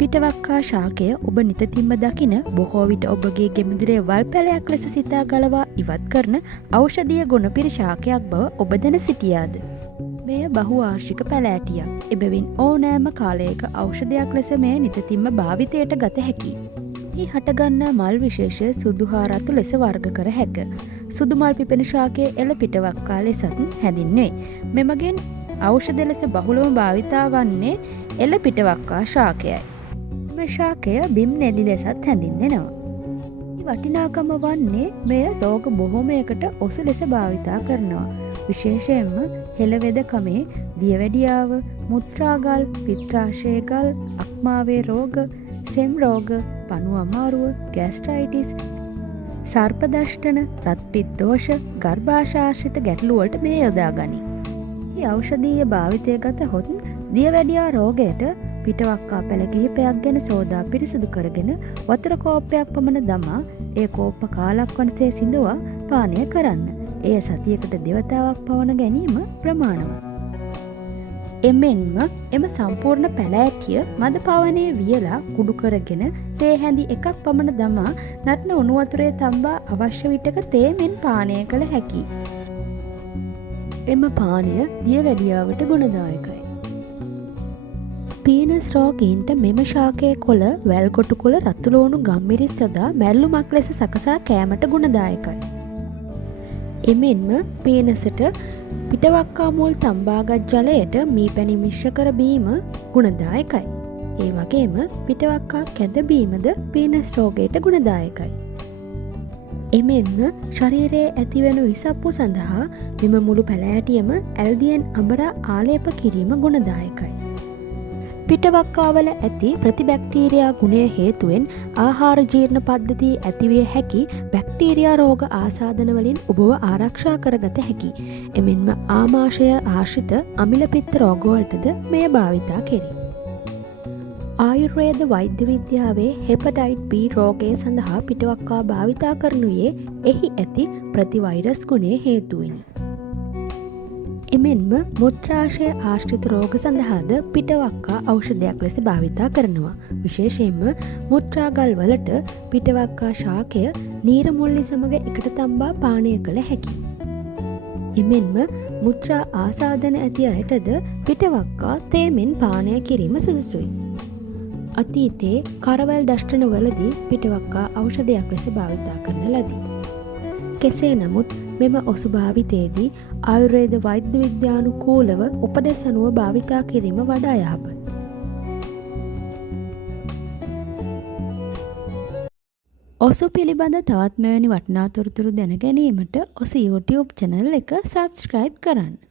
පිටවක්කා ශාකය ඔබ නිතතිම්ම දකින බොහෝ විට ඔබගේ ගෙමිදුරේ වල් පැලයක් ලෙස සිතා ගලවා ඉවත් කරන ඖෂධීය ගුණ පිරි ශාකයක් බව ඔබ දැන සිටියාද? මෙය බහුවාර්ෂික පැලෑටියක්. එබැවින් ඕනෑම කාලයක ඖෂධයක් ලෙස මෙය නිතතිම්ම භාවිතයට ගත හැකියි. මේ හටගන්නා මල් විශේෂ සුදු හා රතු ලෙස වර්ග කර හැක. සුදු මල් පිපෙන ශාකයේ එළ පිටවක්කා ලෙසත් හැඳින්වේ. මෙමගින් ඖෂධ ලෙස බහුලවම භාවිතා වන්නේ එළ පිටවක්කා ශාකයයි. මෙම ශාකය බිම් නෙළි ලෙසත් හැඳින්වෙනවා. වටිනාකම වන්නේ මෙය රෝග බොහෝමයකට ඔසු ලෙස භාවිතා කරනවා. විශේෂයෙන්ම හෙළවෙදකමේ දියවැඩියාව, මුත්‍රාගල්, පිත්‍රාශයගල්, අක්මාවේ රෝග, සෙම් රෝග, පණු අමාරුව, ගෑස්ට්‍රයිටිස්, සර්පදෂ්ටන, රත්පිත් දෝෂ, ගර්භාශාශ්‍රිත ගැටලුවලට මේ යොදා ගනී. මේ ඖෂධීය භාවිතය ගතහොත් දියවැඩියා රෝගයට පිටවක්කා පැළ කිහිපයක් ගැන සෝදා පිරිසිදු කරගෙන වතුර කෝප්පයක් පමණ දමා ඒ කෝප්ප කාලක් වනසේ සිඳුවා පානය කරන්න. එය සතියකට දෙවතාවක් පවන ගැනීම ප්‍රමාණවත්. එමෙන්ම එම සම්පූර්ණ පැලෑටිය මද පවනේ වියලා කුඩු කරගෙන තේ හැඳි එකක් පමණ දමා නටන උණු වතුරේ තම්බා අවශ්‍ය විටක තේමෙන් පානය කළ හැකියි. එම පානය දියවැඩියාවට ගුණදායකයි. පීනස් රෝගීන්ට මෙම ශාකයේ කොළ, වැල්කොටු කොළ, රතුළෝණු ගම්මිරිස් යොදා මැල්ලුමක් ලෙස සකසා කෑමට ගුණදායකයි. එමෙන්ම පීනසට පිටවක්කා මුල් තම්බාගත් ජලයට මී පැණි මිශ්‍ර කර බීම ගුණදායකයි. ඒ වගේම පිටවක්කා කැඳ බීමද පීනස් රෝගයට ගුණදායකයි. එමෙන්ම ශරීරයේ ඇතිවන විසප්පු සඳහා මෙම මුළු පැලෑටියම ඇල්දියෙන් අඹරා ආලේප කිරීම ගුණදායකයි. පිටවක්කාවල ඇති ප්‍රතිබැක්ටීරියා ගුණය හේතුවෙන් ආහාර ජීර්ණ පද්ධතිය ඇතිවිය හැකි බැක්ටීරියා රෝග ආසාදන වලින් ඔබව ආරක්ෂා කරගත හැකි. එමෙන්ම ආමාශය ආශ්‍රිත අමිල පිත්ත රෝගවලටද මෙය භාවිතා කෙරේ. ආයුර්වේද වෛද්‍ය විද්‍යාවේ හෙපටයිට් B රෝගය සඳහා පිටවක්කා භාවිතා කරනුයේ එහි ඇති ප්‍රතිවෛරස් ගුණය හේතුවෙනි. එමෙන්ම මුත්‍රාශය ආශ්‍රිත රෝග සඳහාද පිටවක්කා ඖෂධයක් ලෙස භාවිතා කරනවා. විශේෂයෙන්ම මුත්‍රාගල් වලට පිටවක්කා ශාකය නීරමුල්ලි සමග එකට තම්බා පානය කළ හැකි. එමෙන්ම මුත්‍රා ආසාදන ඇති අයටද පිටවක්කා තේමෙන් පානය කිරීම සුදුසුයි. අතීතයේ කරවල් දෂ්ටන වලදී පිටවක්කා ඖෂධයක් ලෙස භාවිතා කරන ලදී. කෙසේ නමුත් මෙම ඔසු භාවිතයේදී ආයුර්වේද වෛද්‍ය විද්‍යානුකූලව උපදෙස් අනුව භාවිතා කිරීම වඩා යහපත්. ඔසු පිළිබඳ තවත් මෙවැනි වටිනා තොරතුරු දැන ගැනීමට ඔසු YouTube channel එක subscribe කරන්න.